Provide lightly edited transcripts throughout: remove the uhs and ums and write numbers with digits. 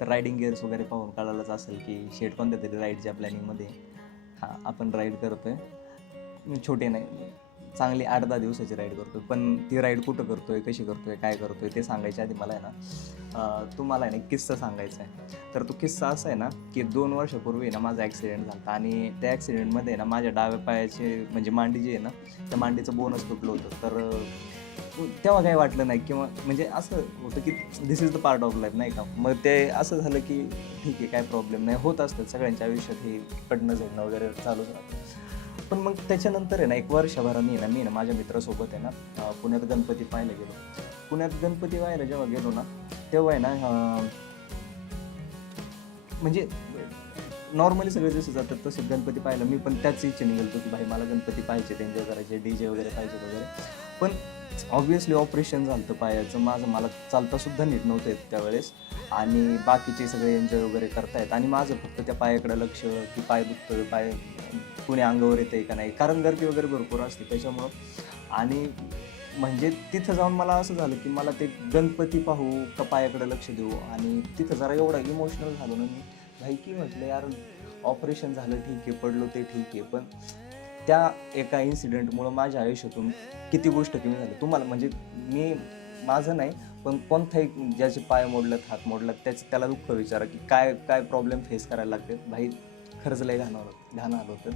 तर riding gears वगैरे पाहून कळालंच असेल की शेट कोणत्या तरी राईडच्या प्लॅनिंगमध्ये. हां, आपण राईड करतो आहे, छोटे नाही, चांगली 8-10 दिवसाची राईड करतो. पण ती राईड कुठं करतो आहे, कशी करतो आहे, काय करतो आहे ते सांगायच्या आधी मला आहे ना तुम्हाला आहे ना एक किस्सा सांगायचा आहे. तर तो किस्सा असा आहे ना की 2 वर्षापूर्वी ना माझा ॲक्सिडेंट झाला होता आणि त्या ॲक्सिडेंटमध्ये ना माझ्या डाव्या पायाचे म्हणजे मांडी जी आहे ना, त्या मांडीचं बोनच तुटलं होतं. तर तेव्हा काही वाटलं नाही किंवा म्हणजे असं होतं की this is the part of life, नाही का. मग ते असं झालं की ठीक आहे, काय प्रॉब्लेम नाही, होत असतं सगळ्यांच्या आयुष्यात, हे पडणं झडणं वगैरे चालूच राहतं. पण मग त्याच्यानंतर आहे ना 1 वर्षभराने मी ना माझ्या मित्रासोबत आहे ना पुण्यात गणपती पाहायला गेलो. पुण्यात गणपती पाहायला जेव्हा गेलो ना तेव्हा आहे ना म्हणजे नॉर्मली सगळे जसे जातात तसे गणपती पाहायला मी पण त्याच इच्छेने गेलो की भाई मला गणपती पाहायचे, एन्जॉय करायचे, DJ वगैरे पाहिजे वगैरे. पण ऑब्व्हियसली ऑपरेशन झालं होतं पायाचं माझं, मला चालतासुद्धा नीट नव्हतं येत त्यावेळेस आणि बाकीचे सगळे एन्जॉय वगैरे करतायत आणि माझं फक्त त्या पायाकडे लक्ष की पाय दुखतोय, पाय कुणी अंगावर येतं आहे का नाही, कारण गर्दी वगैरे भरपूर असते त्याच्यामुळं. आणि म्हणजे तिथं जाऊन मला असं झालं की मला ते गणपती पाहू का पायाकडे लक्ष देऊ, आणि तिथं जरा एवढा इमोशनल झालो ना मी भाई की म्हटलं यार ऑपरेशन झालं ठीक आहे, पडलो ते ठीक आहे, पण त्या एका इन्सिडेंटमुळं माझ्या आयुष्यातून किती गोष्ट कमी झाली. तुम्हाला म्हणजे मी माझं नाही पण कोणताही ज्याचे पाय मोडलेत, हात मोडलेत, त्याला दुःख विचारा की काय काय प्रॉब्लेम फेस करायला लागते भाई. खरंच लय घाण आलं होतं.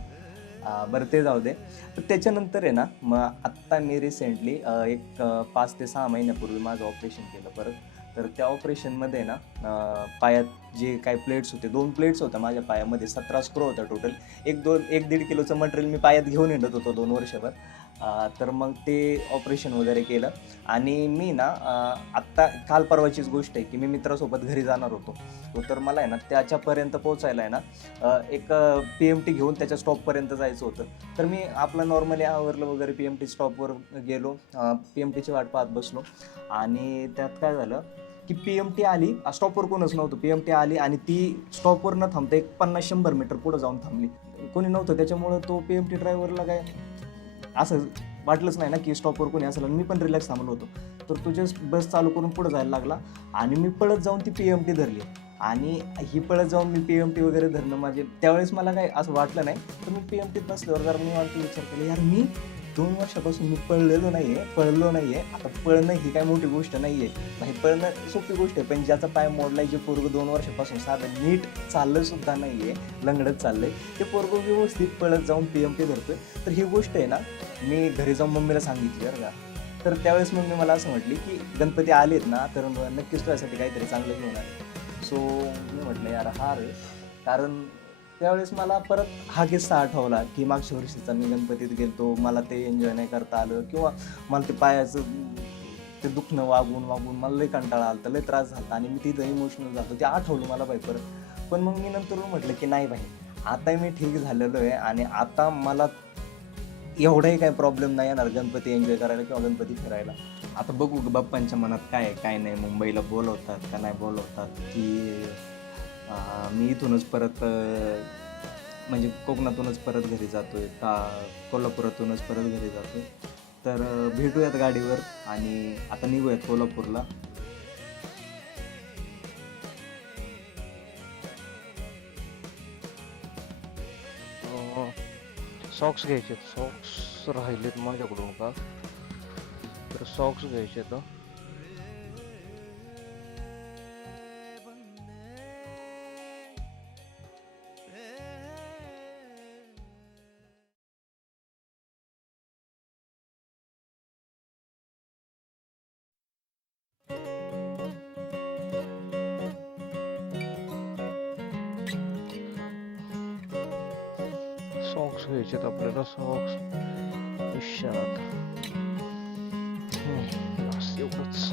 बरं ते जाऊ दे. तर त्याच्यानंतर आहे ना मग आत्ता मी रिसेंटली 5 ते 6 महिन्यापूर्वी माझं ऑपरेशन केलं परत. तर त्या ऑपरेशनमध्ये ना पायात जे काय प्लेट्स होते, 2 प्लेट्स होत्या माझ्या पायामध्ये, 17 स्क्रू होत्या टोटल. 1-1.5 किलोचं मटेरियल मी पायात घेऊन हिंडत होतो 2 वर्षभर. तर मग ते ऑपरेशन वगैरे केलं आणि मी ना आत्ता काल परवाचीच गोष्ट आहे की मी मित्रासोबत घरी जाणार होतो. तर मला आहे ना त्याच्यापर्यंत पोहोचायला आहे ना एक PMT घेऊन त्याच्या स्टॉपपर्यंत जायचं होतं. तर मी आपलं नॉर्मली आवरलं वगैरे PMT स्टॉपवर गेलो, PMTची वाट पाहत बसलो आणि त्यात काय झालं की PMT आली, स्टॉपवर कोणच नव्हतं. PMT आली आणि ती स्टॉपवर न थांबता एक 50-100 मीटर पुढं जाऊन थांबली. कोणी नव्हतं त्याच्यामुळं तो PMT ड्रायव्हरला काय असं वाटलंच नाही ना की स्टॉपवर कोणी असेल, आणि मी पण रिलॅक्स थांबलो होतो. तर तो जस्ट बस चालू करून पुढं जायला लागला आणि मी पळत जाऊन ती PMT धरली आणि ही पळत जाऊन मी PMT वगैरे धरणं माझे त्यावेळेस मला काय असं वाटलं नाही. तर मी PMTत बसल्यावर जरा निवांत विचार केला, यार मी 2 वर्षापासून मी पळलो नाही आहे. आता पळणं ही काय मोठी गोष्ट नाही आहे भाई, पळणं सोपी गोष्ट आहे, पण ज्याचा पाय मोडलाय, जे पोरगं 2 वर्षापासून साधं नीट चाललं सुद्धा नाही आहे, लंगडत चाललंय, ते पोरगं व्यवस्थित पळत जाऊन PMT धरतोय. तर ही गोष्ट आहे ना मी घरी जाऊन मम्मीला सांगितली बरं का. तर त्यावेळेस मम्मी मला असं म्हटली की गणपती आलेत ना तर नक्कीच तुझ्यासाठी काहीतरी चांगलं घेऊन आले. सो मी म्हटलं यार हा रे, कारण त्यावेळेस मला परत हा किस्सा आठवला की मागच्या वर्षीचा मी गणपतीत गेलतो, मला ते एन्जॉय नाही करता आलं किंवा मला ते पायाचं ते दुखणं वागून मला लई कंटाळा आला, लई त्रास झाला आणि मी तिथं इमोशनल झालो. ते आठवलं मला बाई परत. पण मग मी नंतर म्हटलं की नाही भाई, आता मी ठीक झालेलो आहे आणि आता मला एवढाही काही प्रॉब्लेम नाही येणार गणपती एन्जॉय करायला किंवा गणपती फिरायला. आता बघू बाप्पांच्या मनात काय आहे काय नाही, मुंबईला बोलवतात का नाही बोलवतात, की मी इथूनच परत म्हणजे कोकणातूनच परत घरी जातोय का कोल्हापुरातूनच परत घरी जातोय. तर भेटूयात गाडीवर आणि आता निघूयात कोल्हापूरला. सॉक्स घ्यायचे, सॉक्स राहिलेत माझ्याकडून का, तर सॉक्स घ्यायचे तर सॉक्स घ्यायचेत आपल्याला, सॉक्स विषयात बस एवढंच.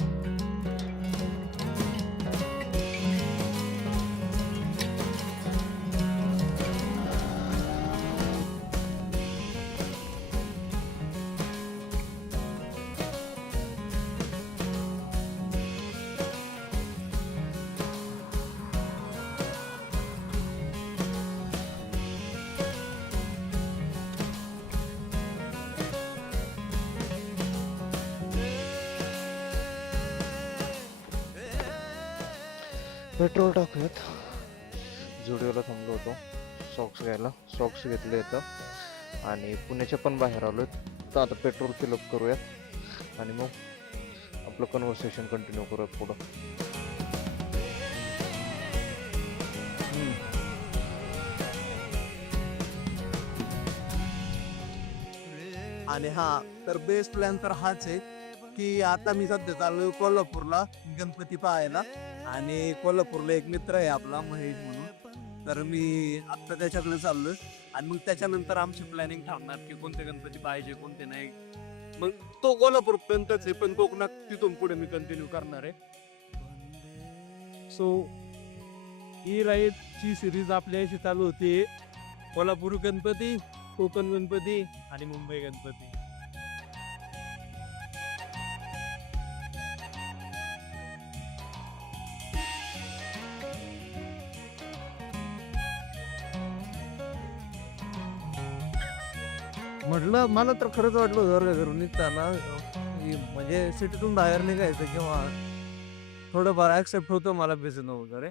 पेट्रोल टाकूयात. जुडिओला थांबलो होतो सॉक्स घ्यायला. सॉक्स घेतले इथं आणि पुण्याच्या पण बाहेर आलो. तर आता पेट्रोल फिलअप करूयात आणि मग आपलं कन्व्हर्सेशन कंटिन्यू करूयात पुढं. आणि हा तर बेस्ट प्लॅन तर हाच आहे की आता मी सध्या चाललोय कोल्हापूरला गणपती पाहायला. आणि कोल्हापूरला एक मित्र आहे आपला महेश म्हणून, तर मी आता त्याच्याकडे चाललोय. आणि मग त्याच्यानंतर आमची प्लॅनिंग थांबणार की कोणते गणपती पाहिजे कोणते नाही. मग तो कोल्हापूर पर्यंतच आहे, पण कोकणात तिथून पुढे मी कंटिन्यू करणार आहे. सो ही राईडची सिरीज आपल्या याची चालू होती. कोल्हापूर गणपती, कोकण गणपती आणि मुंबई गणपती. म्हटलं मला तर खरंच वाटलं होतं घरून निघताना की म्हणजे सिटीतून बाहेर निघायचं किंवा थोडंफार ऍक्सेप्ट होतं मला भिजणं वगैरे.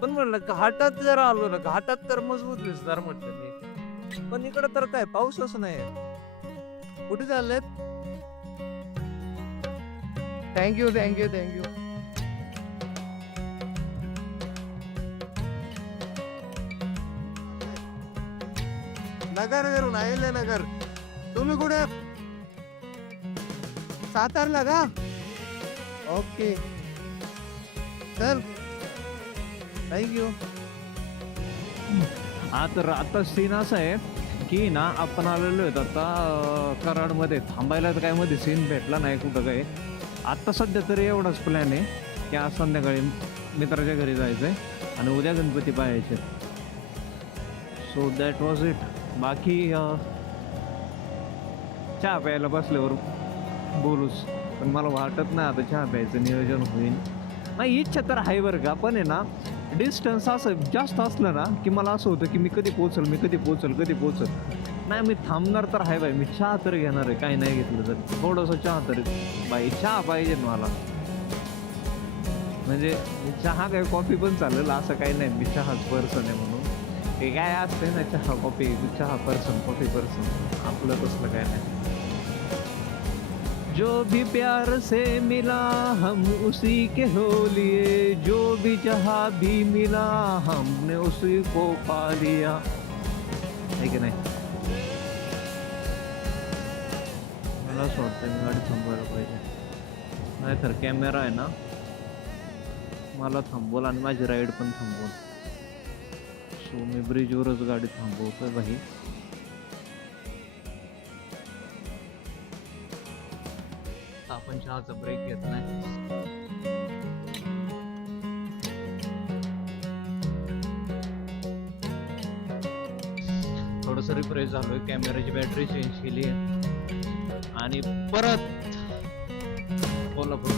पण म्हणलं घाटात जर आलो ना, घाटात तर मजबूत भिजणार म्हटलं मी. पण इकडं तर काय पाऊसच नाही. कुठे चाललेत? Thank you thank you thank you. नगरवरून आले नगर. तुम्ही कुठे? सातारला का? ओके चल थँक्यू. हा तर आता सीन असा आहे की ना आपण आलेलो आहेत आता कराडमध्ये. थांबायला तर काय मध्ये सीन भेटला नाही कुठं काही. आत्ता सध्या तरी एवढाच प्लॅन आहे की आज संध्याकाळी मित्राच्या घरी जायचं आहे आणि उद्या गणपती पाहायचे. So that was it. बाकी चहा प्यायला बसल्यावर बोलूच, पण मला वाटत नाही आता चहा प्यायचं नियोजन होईल. नाही इच्छा तर आहे बरं का, पण आहे ना डिस्टन्स असं जास्त असलं ना की मला असं होतं की मी कधी पोचल नाही. मी थांबणार तर आहे बाई. मी चहा तर घेणार आहे, काही नाही घेतलं तर थोडंसं चहा तर बाई चहा पाहिजे मला. म्हणजे चहा काय कॉफी पण चालेल असं काही नाही. मी चहाच पर्सन आहे म्हणून. ते काय असते ना चहा कॉफी, चहा पर्सन कॉफी पर्सन, आपलं तसलं काय नाही. जो भी प्यार से मिला हम उसी के हो लिए, जो भी जहाँ भी मिला हमने उसी को पा लिया. है की नाही? मला असं वाटतं मी गाडी थांबवायला पाहिजे. नाहीतर कॅमेरा आहे ना मला थांबवल आणि माझी राईड पण थांबवल. सो मी ब्रिजवरच गाडी थांबवतोय भाई. आपण चहाचा ब्रेक घेत नाही. थोडस रिफ्रेश झालोय, कॅमेराची बॅटरी चेंज केली आहे आणि परत कोल्हापूर